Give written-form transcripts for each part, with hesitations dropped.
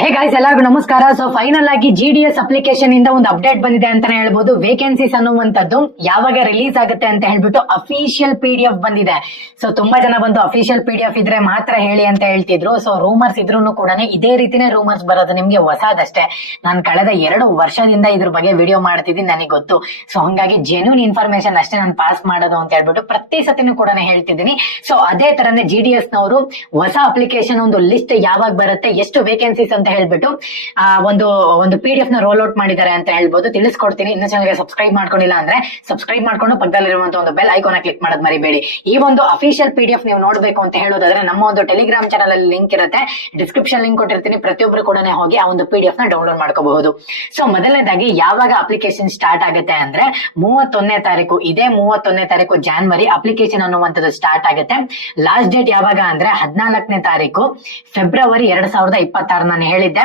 Hey guys, ಎಲ್ಲರಿಗೂ ನಮಸ್ಕಾರ. So final ಆಗಿ GDS ಅಪ್ಲಿಕೇಶನ್ ಇಂದ ಒಂದು ಅಪ್ಡೇಟ್ ಬಂದಿದೆ ಅಂತಾನೆ ಹೇಳ್ಬೋದು. ವೇಕೆನ್ಸೀಸ್ ಅನ್ನುವಂಥದ್ದು ಯಾವಾಗ ರಿಲೀಸ್ ಆಗುತ್ತೆ ಅಂತ ಹೇಳ್ಬಿಟ್ಟು ಅಫಿಷಿಯಲ್ PDF ಬಂದಿದೆ. ಸೊ ತುಂಬಾ ಜನ ಬಂದು ಅಫಿಷಿಯಲ್ PDF ಇದ್ರೆ ಮಾತ್ರ ಹೇಳಿ ಅಂತ ಹೇಳ್ತಿದ್ರು. ಸೊ ರೂಮರ್ಸ್ ಇದ್ರು ಕೂಡ ಇದೇ ರೀತಿನೇ ರೂಮರ್ಸ್ ಬರೋದು, ನಿಮ್ಗೆ ಹೊಸದಷ್ಟೇ. ನಾನು ಕಳೆದ 2 ವರ್ಷದಿಂದ ಇದ್ರ ಬಗ್ಗೆ ವಿಡಿಯೋ ಮಾಡ್ತಿದ್ದೀನಿ, ನನಗೆ ಗೊತ್ತು. ಸೊ ಹಂಗಾಗಿ ಜೆನ್ಯೂನ್ ಇನ್ಫಾರ್ಮೇಶನ್ ಅಷ್ಟೇ ನಾನು ಪಾಸ್ ಮಾಡೋದು ಅಂತ ಹೇಳ್ಬಿಟ್ಟು ಪ್ರತಿ ಸತಿನೂ ಕೂಡ ಹೇಳ್ತಿದ್ದೀನಿ. ಸೊ ಅದೇ ತರನೇ GDS ನವರು ಹೊಸ ಅಪ್ಲಿಕೇಶನ್ ಒಂದು ಲಿಸ್ಟ್ ಯಾವಾಗ ಬರುತ್ತೆ, ಎಷ್ಟು ವೇಕೆನ್ಸೀಸ್ ಅಂತ ಹೇಳ್ಬಿಟ್ಟು ಒಂದು PDF ನ ರೋಲ್ ಔಟ್ ಮಾಡಿದ್ದಾರೆ ಅಂತ ಹೇಳ್ಬೋದು. ತಿಳಿಸ್ಕೊಡ್ತೀನಿ. ಇನ್ನು ಚಾನಲ್ಗೆ ಸಬ್ಸ್ಕ್ರೈಬ್ ಮಾಡ್ಕೊಂಡಿಲ್ಲ ಅಂದ್ರೆ ಸಬ್ಸ್ಕ್ರೈಬ್ ಮಾಡ್ಕೊಂಡು ಪಕ್ಕದಲ್ಲಿರುವಂತಹ ಒಂದು ಬೆಲ್ ಐಕಾನ್ ಕ್ಲಿಕ್ ಮಾಡೋದು ಮರಿಬೇಡಿ. ಈ ಒಂದು ಅಫಿಷಿಯಲ್ PDF ನೀವು ನೋಡ್ಬೇಕು ಅಂತ ಹೇಳೋದಾದ್ರೆ ನಮ್ಮ ಒಂದು ಟೆಲಿಗ್ರಾಮ್ ಚಾನಲ್ ಅಲ್ಲಿ ಲಿಂಕ್ ಇರುತ್ತೆ, ಡಿಸ್ಕ್ರಿಪ್ಷನ್ ಲಿಂಕ್ ಕೊಟ್ಟಿರ್ತೀನಿ. ಪ್ರತಿಯೊಬ್ಬರು ಕೂಡ ಹೋಗಿ ಆ ಒಂದು PDF ನ ಡೌನ್ಲೋಡ್ ಮಾಡ್ಕೋಬಹುದು. ಸೊ ಮೊದಲನೇದಾಗಿ ಯಾವಾಗ ಅಪ್ಲಿಕೇಶನ್ ಸ್ಟಾರ್ಟ್ ಆಗುತ್ತೆ ಅಂದ್ರೆ 31ನೇ ತಾರೀಕು, ಇದೇ 31ನೇ ತಾರೀಕು ಜಾನ್ವರಿ ಅಪ್ಲಿಕೇಶನ್ ಅನ್ನುವಂಥದ್ದು ಸ್ಟಾರ್ಟ್ ಆಗುತ್ತೆ. ಲಾಸ್ಟ್ ಡೇಟ್ ಯಾವಾಗ ಅಂದ್ರೆ 14ನೇ ತಾರೀಕು ಫೆಬ್ರವರಿ 2026. ನಾನು ಹೇಳಿದ್ದೆ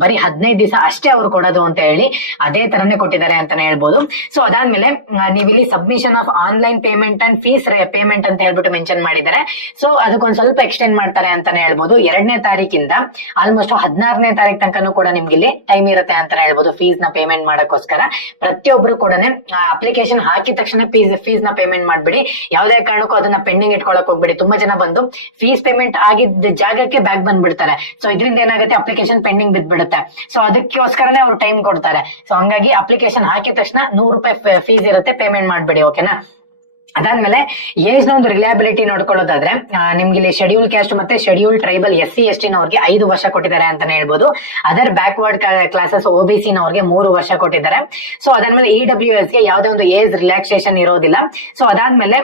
ಬರೀ 15 ದಿವಸ ಅಷ್ಟೇ ಅವ್ರು ಕೊಡೋದು ಅಂತ ಹೇಳಿ, ಅದೇ ತರನೇ ಕೊಟ್ಟಿದ್ದಾರೆ ಅಂತಾನೆ ಹೇಳ್ಬೋದು. ಸೊ ಅದಾದ್ಮೇಲೆ ನೀವು ಇಲ್ಲಿ submission of online payment and fees payment ಅಂತ ಹೇಳ್ಬಿಟ್ಟು ಮೆನ್ಷನ್ ಮಾಡಿದ್ದಾರೆ. ಸೊ ಅದಕ್ಕೊಂದ್ ಸ್ವಲ್ಪ ಎಕ್ಸ್ಟೆಂಡ್ ಮಾಡ್ತಾರೆ ಅಂತಾನೆ ಹೇಳ್ಬೋದು. 2ನೇ ತಾರೀಕಿಂದ ಆಲ್ಮೋಸ್ಟ್ 16ನೇ ತಾರೀಕು ತನಕನೂ ಕೂಡ ನಿಮ್ಗೆ ಇಲ್ಲಿ ಟೈಮ್ ಇರುತ್ತೆ ಅಂತಾನೆ ಹೇಳ್ಬೋದು ಫೀಸ್ ನ ಪೇಮೆಂಟ್ ಮಾಡಕ್ಕೋಸ್ಕರ. ಪ್ರತಿಯೊಬ್ರು ಕೂಡ ಅಪ್ಲಿಕೇಶನ್ ಹಾಕಿದ ತಕ್ಷಣ ಫೀಸ್ ನ ಪೇಮೆಂಟ್ ಮಾಡ್ಬಿಡಿ. ಯಾವುದೇ ಕಾರಣಕ್ಕೂ ಅದನ್ನ ಪೆಂಡಿಂಗ್ ಇಟ್ಕೊಳಕ್ ಹೋಗ್ಬಿಡಿ. ತುಂಬಾ ಜನ ಬಂದು ಫೀಸ್ ಪೇಮೆಂಟ್ ಆಗಿದ್ದ ಜಾಗಕ್ಕೆ ಬ್ಯಾಕ್ ಬಂದ್ಬಿಡ್ತಾರೆ. ಸೊ ಇದರಿಂದ ಏನಾಗುತ್ತೆ, ಅಪ್ಲಿಕೇಶನ್ ಪೆಂಡಿಂಗ್ ಬಿದ್ಬಿಡುತ್ತೆ. ಸೊ ಅದಕ್ಕೋಸ್ಕರನೇ ಅವ್ರು ಟೈಮ್ ಕೊಡ್ತಾರೆ. ಸೊ ಹಂಗಾಗಿ ಅಪ್ಲಿಕೇಶನ್ ಹಾಕಿದ ತಕ್ಷಣ 100 ರೂಪಾಯಿ ಫೀಸ್ ಇರುತ್ತೆ, ಪೇಮೆಂಟ್ ಮಾಡ್ಬಿಡಿ. ಓಕೆನಾ? ಅದಾದ್ಮೇಲೆ ಏಜ್ ನ ಒಂದು ರಿಲಯಬಿಲಿಟಿ ನೋಡ್ಕೊಳ್ಳೋದಾದ್ರೆ ನಿಮ್ಗೆ ಇಲ್ಲಿ ಶೆಡ್ಯೂಲ್ ಕ್ಯಾಸ್ಟ್ ಮತ್ತೆ ಶೆಡ್ಯೂಲ್ ಟ್ರೈಬಲ್ SC ST ನವ್ರಿಗೆ 5 ವರ್ಷ ಕೊಟ್ಟಿದ್ದಾರೆ ಅಂತಾನೆ ಹೇಳ್ಬೋದು. ಅದರ್ ಬ್ಯಾಕ್ವರ್ಡ್ ಕ್ಲಾಸಸ್ OBC ನವ್ರಿಗೆ 3 ವರ್ಷ ಕೊಟ್ಟಿದ್ದಾರೆ. ಸೊ ಅದಾದ್ಮೇಲೆ EWS ಗೆ ಯಾವುದೇ ಒಂದು ಏಜ್ ರಿಲ್ಯಾಕ್ಸೇಷನ್ ಇರೋದಿಲ್ಲ. ಸೊ ಅದಾದ್ಮೇಲೆ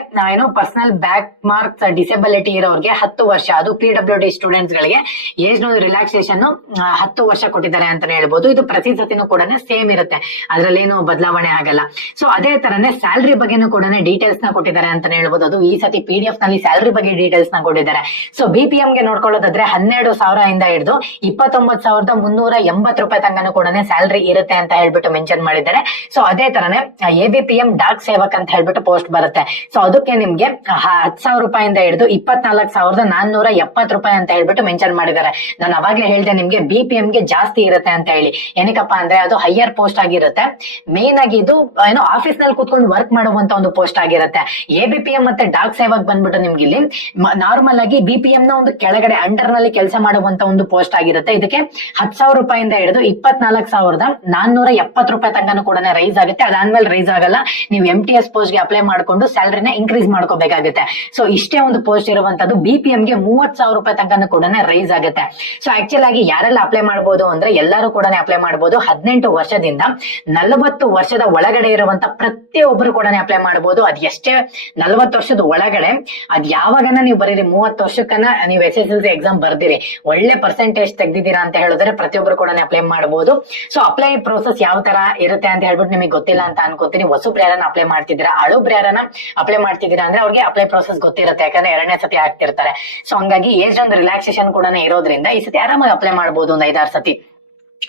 ಪರ್ಸನಲ್ ಬ್ಯಾಕ್ ಮಾರ್ಕ್ಸ್ ಡಿಸೆಬಿಲಿಟಿ ಇರೋರಿಗೆ 10 ವರ್ಷ, ಅದು PWD ಸ್ಟೂಡೆಂಟ್ಸ್ ಗಳಿಗೆ ಏಜ್ ನ ರಿಲ್ಯಾಕ್ಸೇಷನ್ 10 ವರ್ಷ ಕೊಟ್ಟಿದ್ದಾರೆ ಅಂತಾನೆ ಹೇಳ್ಬೋದು. ಇದು ಪ್ರತಿ ಸತಿನೂ ಕೂಡ ಸೇಮ್ ಇರುತ್ತೆ, ಅದ್ರಲ್ಲೇನು ಬದಲಾವಣೆ ಆಗಲ್ಲ. ಸೊ ಅದೇ ತರನೇ ಸ್ಯಾಲರಿ ಬಗ್ಗೆನೂ ಕೂಡ ಡೀಟೇಲ್ಸ್ ನ ಕೊಟ್ಟಿದ್ದಾರೆ ಅಂತಾನೆ ಹೇಳ್ಬೋದು. ಅದು ಈ ಸತಿ PDF ನಲ್ಲಿ ಸ್ಯಾಲರಿ ಬಗ್ಗೆ ಡೀಟೇಲ್ಸ್ ನ ಕೊಟ್ಟಿದ್ದಾರೆ. ಸೊ BPM ಗೆ ನೋಡ್ಕೊಳ್ಳೋದಾದ್ರೆ 12,000 ಇಂದ ಹಿಡಿದು 29,380 ರೂಪಾಯಿ ತನಕನೂ ಕೂಡ ಸ್ಯಾಲರಿ ಇರುತ್ತೆ ಅಂತ ಹೇಳ್ಬಿಟ್ಟು ಮೆನ್ಷನ್ ಮಾಡಿದ್ದಾರೆ. ಸೊ ಅದೇ ತರನೇ ABPM ಡಾಕ್ ಸೇವಕ್ ಅಂತ ಹೇಳ್ಬಿಟ್ಟು ಪೋಸ್ಟ್ ಬರುತ್ತೆ. ಸೊ ಅದಕ್ಕೆ ನಿಮ್ಗೆ 10,000 ರೂಪಾಯಿಂದ ಹಿಡಿದು 24,470 ರೂಪಾಯಿ ಅಂತ ಹೇಳ್ಬಿಟ್ಟು ಮೆನ್ಷನ್ ಮಾಡಿದ್ದಾರೆ. ನಾನು ಅವಾಗ್ಲೇ ಹೇಳ್ದೆ ನಿಮ್ಗೆ BPM ಗೆ ಜಾಸ್ತಿ ಇರುತ್ತೆ ಅಂತ ಹೇಳಿ. ಏನಕ್ಕಪ್ಪ ಅಂದ್ರೆ ಅದು ಹೈಯರ್ ಪೋಸ್ಟ್ ಆಗಿರುತ್ತೆ. ಮೇನ್ ಆಗಿ ಇದು ಆಫೀಸ್ ನಲ್ಲಿ ಕೂತ್ಕೊಂಡು ವರ್ಕ್ ಮಾಡುವಂತ ಒಂದು ಪೋಸ್ಟ್ ಆಗಿರುತ್ತೆ. ABPM ಮತ್ತೆ ಡಾಕ್ ಸೇವಕ್ ಬಂದ್ಬಿಟ್ಟು ನಿಮ್ಗೆ ಇಲ್ಲಿ ನಾರ್ಮಲ್ ಆಗಿ BPM ನ ಒಂದು ಕೆಳಗಡೆ ಅಂಡರ್ ನಲ್ಲಿ ಕೆಲಸ ಮಾಡುವಂತ ಒಂದು ಪೋಸ್ಟ್ ಆಗಿರುತ್ತೆ. ಇದಕ್ಕೆ 10,000 ರೂಪಾಯಿಂದ ಹಿಡಿದು 24,470 ರೂಪಾಯಿ ತನಕನೂ ಕೂಡ ರೈಸ್ ಆಗುತ್ತೆ. ಅದಾದ್ಮೇಲೆ ರೈಸ್ ಆಗಲ್ಲ. ನೀವು MTS ಪೋಸ್ಟ್ ಗೆ ಅಪ್ಲೈ ಮಾಡ್ಕೊಂಡು ಸ್ಯಾಲರಿನ ಇನ್ಕ್ರೀಸ್ ಮಾಡ್ಕೋಬೇಕಾಗುತ್ತೆ. ಸೊ ಇಷ್ಟೇ ಒಂದು ಪೋಸ್ಟ್ ಇರುವಂತದ್ದು. BPM ಗೆ 30,000 ರೂಪಾಯಿ ತನಕನೂ ಕೂಡ ರೈಸ್ ಆಗುತ್ತೆ. ಸೊ ಆಕ್ಚುಲ್ ಆಗಿ ಯಾರೆಲ್ಲ ಅಪ್ಲೈ ಮಾಡಬಹುದು ಅಂದ್ರೆ ಎಲ್ಲರೂ ಕೂಡ ಅಪ್ಲೈ ಮಾಡಬಹುದು. 18 ವರ್ಷದಿಂದ 40 ವರ್ಷದ ಒಳಗಡೆ ಇರುವಂತ ಪ್ರತಿಯೊಬ್ಬರು ಕೂಡ ಅಪ್ಲೈ ಮಾಡಬಹುದು. ಅದ್ ಎಷ್ಟೇ 40 ವರ್ಷದ ಒಳಗಡೆ ಅದ್ ಯಾವಾಗನ ನೀವು ಬರೀರಿ, 30 ವರ್ಷಕ್ಕನ ನೀವು SSLC ಎಕ್ಸಾಮ್ ಬರ್ದಿರಿ, ಒಳ್ಳೆ ಪರ್ಸೆಂಟೇಜ್ ತೆಗ್ದಿದ್ದೀರಾ ಅಂತ ಹೇಳಿದ್ರೆ ಪ್ರತಿಯೊಬ್ಬರು ಕೂಡ ಅಪ್ಲೈ ಮಾಡಬಹುದು. ಸೊ ಅಪ್ಲೈ ಪ್ರೋಸೆಸ್ ಯಾವ ತರ ಇರುತ್ತೆ ಅಂತ ಹೇಳ್ಬಿಟ್ಟು ನಿಮಗೆ ಗೊತ್ತಿಲ್ಲ ಅಂತ ಅನ್ಕೋತೀನಿ. ಹೊಸಬ್ರು ಯಾರನ್ನ ಅಪ್ಲೈ ಮಾಡ್ತಿದ್ದೀರಾ, ಹಳಬ್ರು ಯಾರನ್ನ ಅಪ್ಲೈ ಮಾಡ್ತಿದ್ದೀರಾ ಅಂದ್ರೆ ಅವ್ರಿಗೆ ಅಪ್ಲೈ ಪ್ರೋಸೆಸ್ ಗೊತ್ತಿರುತ್ತೆ, ಯಾಕಂದ್ರೆ 2ನೇ ಸತಿ ಆಗ್ತಿರ್ತಾರೆ. ಸೊ ಹಂಗಾಗಿ ಏಜ್ ಒಂದು ರಿಲ್ಯಾಕ್ಸೇಷನ್ ಕೂಡ ಇರೋದ್ರಿಂದ ಈ ಸತಿ ಆರಾಮಾಗಿ ಅಪ್ಲೈ ಮಾಡಬಹುದು, ಒಂದು 5-6 ಸತಿ.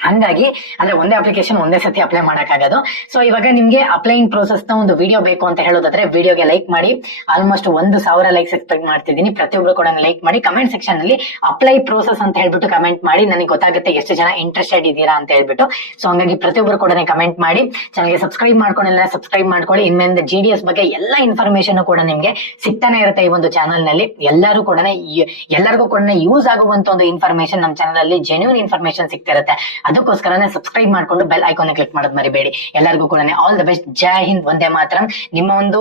ಹಂಗಾಗಿ ಅಂದ್ರೆ ಒಂದೇ ಅಪ್ಲಿಕೇಶನ್ ಒಂದೇ ಸತಿ ಅಪ್ಲೈ ಮಾಡಕ್ಕಾಗೋದು. ಸೊ ಇವಾಗ ನಿಮ್ಗೆ ಅಪ್ಲೈಯಿಂಗ್ ಪ್ರೋಸೆಸ್ ನ ಒಂದು ವಿಡಿಯೋ ಬೇಕು ಅಂತ ಹೇಳೋದಾದ್ರೆ ವಿಡಿಯೋಗೆ ಲೈಕ್ ಮಾಡಿ. ಆಲ್ಮೋಸ್ಟ್ 1,000 ಲೈಕ್ಸ್ ಎಕ್ಸ್ಪೆಕ್ಟ್ ಮಾಡ್ತಿದ್ದೀನಿ. ಪ್ರತಿಯೊಬ್ರು ಕೂಡ ಲೈಕ್ ಮಾಡಿ. ಕಮೆಂಟ್ ಸೆಕ್ಷನ್ ಅಲ್ಲಿ ಅಪ್ಲೈ ಪ್ರೋಸೆಸ್ ಅಂತ ಹೇಳ್ಬಿಟ್ಟು ಕಮೆಂಟ್ ಮಾಡಿ, ನನಗೆ ಗೊತ್ತಾಗುತ್ತೆ ಎಷ್ಟು ಜನ ಇಂಟ್ರೆಸ್ಟೆಡ್ ಇದ್ದೀರಾ ಅಂತ ಹೇಳ್ಬಿಟ್ಟು. ಸೊ ಹಂಗಾಗಿ ಪ್ರತಿಯೊಬ್ರು ಕೂಡ ಕಮೆಂಟ್ ಮಾಡಿ. ಚಾನಲ್ಗೆ ಸಬ್ಸ್ಕ್ರೈಬ್ ಮಾಡ್ಕೊಂಡಿಲ್ಲ, ಸಬ್ಸ್ಕ್ರೈಬ್ ಮಾಡ್ಕೊಳ್ಳಿ. ಇನ್ಮೇಲೆ GDS ಬಗ್ಗೆ ಎಲ್ಲಾ ಇನ್ಫಾರ್ಮೇಶನ್ ಕೂಡ ನಿಮ್ಗೆ ಸಿಗ್ತಾನೆ ಇರುತ್ತೆ ಈ ಒಂದು ಚಾನಲ್ ನಲ್ಲಿ. ಎಲ್ಲರಿಗೂ ಕೂಡ ಯೂಸ್ ಆಗುವಂತ ಒಂದು ಇನ್ಫಾರ್ಮೇಶನ್ ನಮ್ಮ ಚಾನಲ್ ಅಲ್ಲಿ ಜೆನ್ಯೂನ್ ಇನ್ಫಾರ್ಮೇಶನ್ ಸಿಗ್ತಿರುತ್ತೆ. ಅದಕ್ಕೋಸ್ಕರನೇ ಸಬ್ಸ್ಕ್ರೈಬ್ ಮಾಡ್ಕೊಂಡು ಬೆಲ್ ಐಕಾನ್ ಕ್ಲಿಕ್ ಮಾಡೋದು ಮರಿಬೇಡಿ. ಎಲ್ಲರಿಗೂ ಕೂಡ ಆಲ್ ದ ಬೆಸ್ಟ್. ಜೈ ಹಿಂದ್, ವಂದೇ ಮಾತರಂ. ನಿಮ್ಮ ಒಂದು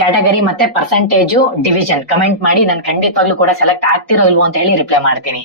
ಕ್ಯಾಟಗರಿ ಮತ್ತೆ ಪರ್ಸೆಂಟೇಜು ಡಿವಿಷನ್ ಕಮೆಂಟ್ ಮಾಡಿ. ನಾನು ಖಂಡಿತವಾಗ್ಲೂ ಕೂಡ ಸೆಲೆಕ್ಟ್ ಆಗ್ತಿರೋ ಇಲ್ವೋ ಅಂತ ಹೇಳಿ ರಿಪ್ಲೈ ಮಾಡ್ತೀನಿ.